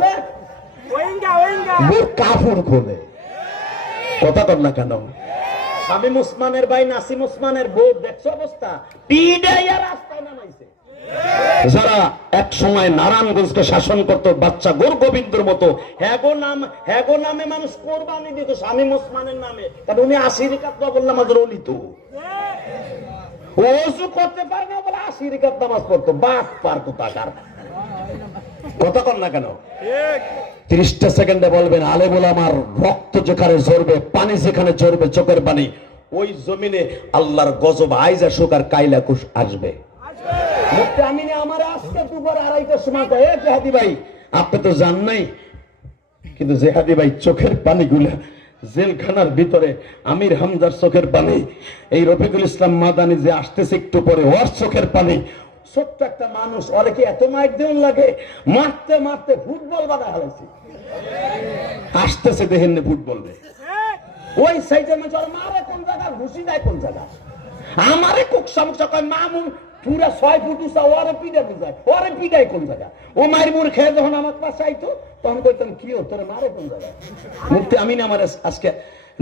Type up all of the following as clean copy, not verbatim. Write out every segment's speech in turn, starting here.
খোলে, বুট কাপড় খোলে। কথা কর না কেন? শামীম ওসমানের ভাই নাসিম ওসমানের বউ দেখছো অবস্থা, পিডাইয়া রাস্তায় নামাইছে। যারা এক সময় নারায়ণগঞ্জকে শাসন করত বাচ্চা গোর গোবিন্দর মতো, হ্যাগো নামে মানুষ কোরবানি দিত শামীম ওসমানের নামে, কারণ উনি 80 রাকাত নফল নামাজের ওলি তো। ওযু করতে পারে না বলে 80 রাকাত নামাজ পড়তো, বাপ পারতো টাকার। কথা কর না কেন? ঠিক। 30টা সেকেন্ডে বলবেন আলেম ওলামার রক্ত যেখানে ঝরবে, পানি যেখানে ঝরবে, চোখের পানি, ওই জমিনে আল্লাহর গজব আইজ আসুক আর কাইলা কুশ আসবে। মুফতি আমিনে আমার আজকে দুপুর 2:30টার সময় কয়, এ জেহাদি ভাই আপনি তো জান নাই, কিন্তু জেহাদি ভাই চোখের পানিগুলা জেলখানার ভিতরে আমির হামজার চোখের পানি, এই রফিকুল ইসলাম মাদানি যে আসতেছে একটু পরে, ওর চোখের পানি। ছোট্ট একটা মানুষ, ওরে কি এত মাইক দেন লাগে? মারতে মারতে ফুটবল বানায় হালাইছে। আসতেছে দেখেন না ফুটবল রে, ওই সাইজের মাঝে মারে কোন জায়গা, ঘুষি দেয় কোন জায়গা। আমারে কোক সমস্যা কয় মামুন পুরা 6 ফুট উঁচা, ওরে পিডা বুঝায়, ওরে পিডায় কোন জায়গা। ও মায়ের মুড় খেয়ে যখন আমার পাশে আইতো তখন কইতাম কি ও তোরে মারে কোন জায়গায়। মুফতি আমিন আমার আজকে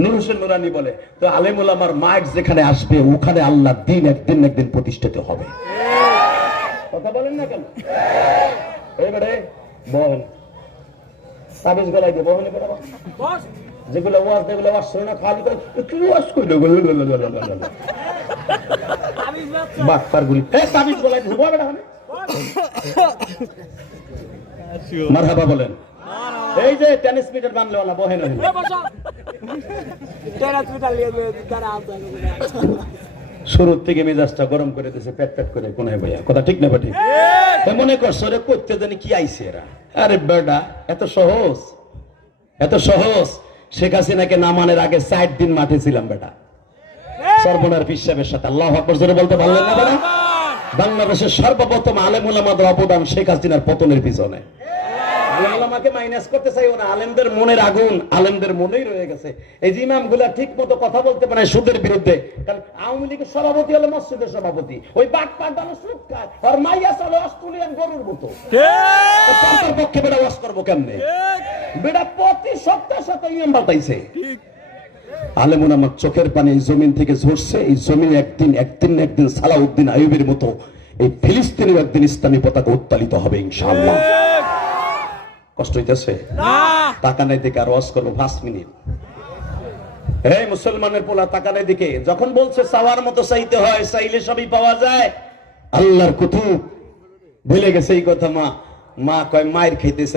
নূর হোসেন নুরানি বলে, তো আলেম ওলামার মাইক যেখানে আসবে ওখানে আল্লাহর দ্বীন একদিন একদিন প্রতিষ্ঠিত হবে। কথা বলেন না কেন? এবারে বল তাবিজ গলাই দিয়ে বহনে বেড়াবো, যেগুলো ওয়াজ যেগুলো ওয়াজ শুনে না খালি করে কি ওয়াজ কইলো বাক্কার গুলি, এ তাবিজ গলাই দিয়ে বল বেটা মানে মারহাবা বলেন। এই যে টেনিস মিটার বানলে ওলা বহেন শুরুর থেকে মেজাজটা গরম করে দিয়েছে, পেট পেট করে কোন ভাইয়া, কথা ঠিক না? ঠিক মনে করছো রে করতে জানি কি আইছে এরা। আরে বেটা এত সহজ, এত সহজ। শেখ হাসিনাকে নামানোর আগে 4 দিন মাঠে ছিলাম বেটা, সর্বনার পীর সাহেবের সাথে। আল্লাহু আকবার জোরে বলতে পারলেন না বেটা? বাংলাদেশের সর্বপ্রথম আলেম ওলামাদের অবদান শেখ হাসিনার পতনের পিছনে। আলেম ওলামাকে মাইনাস করতে চাইও না, আলেমদের মনের আগুন আলেমদের মনেই রয়ে গেছে। এই যে ইমামগুলা ঠিক মতো কথা বলতে পারে সুদের বিরুদ্ধে, কারণ আওয়ামী লীগের সভাপতি হলো মসজিদের সভাপতি, ওই বাট পাল্টানো সুদ খায়, আর মাইয়া চলে অস্ট্রেলিয়ান গরুর মতো। তার পক্ষে বেটা ওয়াজ করবো কেমনে? বেটা প্রতি সপ্তাহে ইমাম পাল্টাইছে। আলেম ওলামার চোখের পানি এই জমিন থেকে ঝরছে। এই জমিনে একদিন একদিন একদিন সালাউদ্দিন আইয়ুবের মতো এই ফিলিস্তিনের একদিন ইসলামী পতাকা উত্তোলিত হবে ইনশাআল্লাহ। কষ্ট হইতেছে? তাকানের দিকে আর ওয়াজ করবো 5 মিনিট। এই মুসলমানের পোলা তাকানের দিকে, যখন বলছে চাওয়ার মতো চাইতে হয়, চাইলে সবই পাওয়া যায়, আল্লাহর কুতুব ভুলে গেছে এই কথা। মা কয় মায়ের খাইতেছে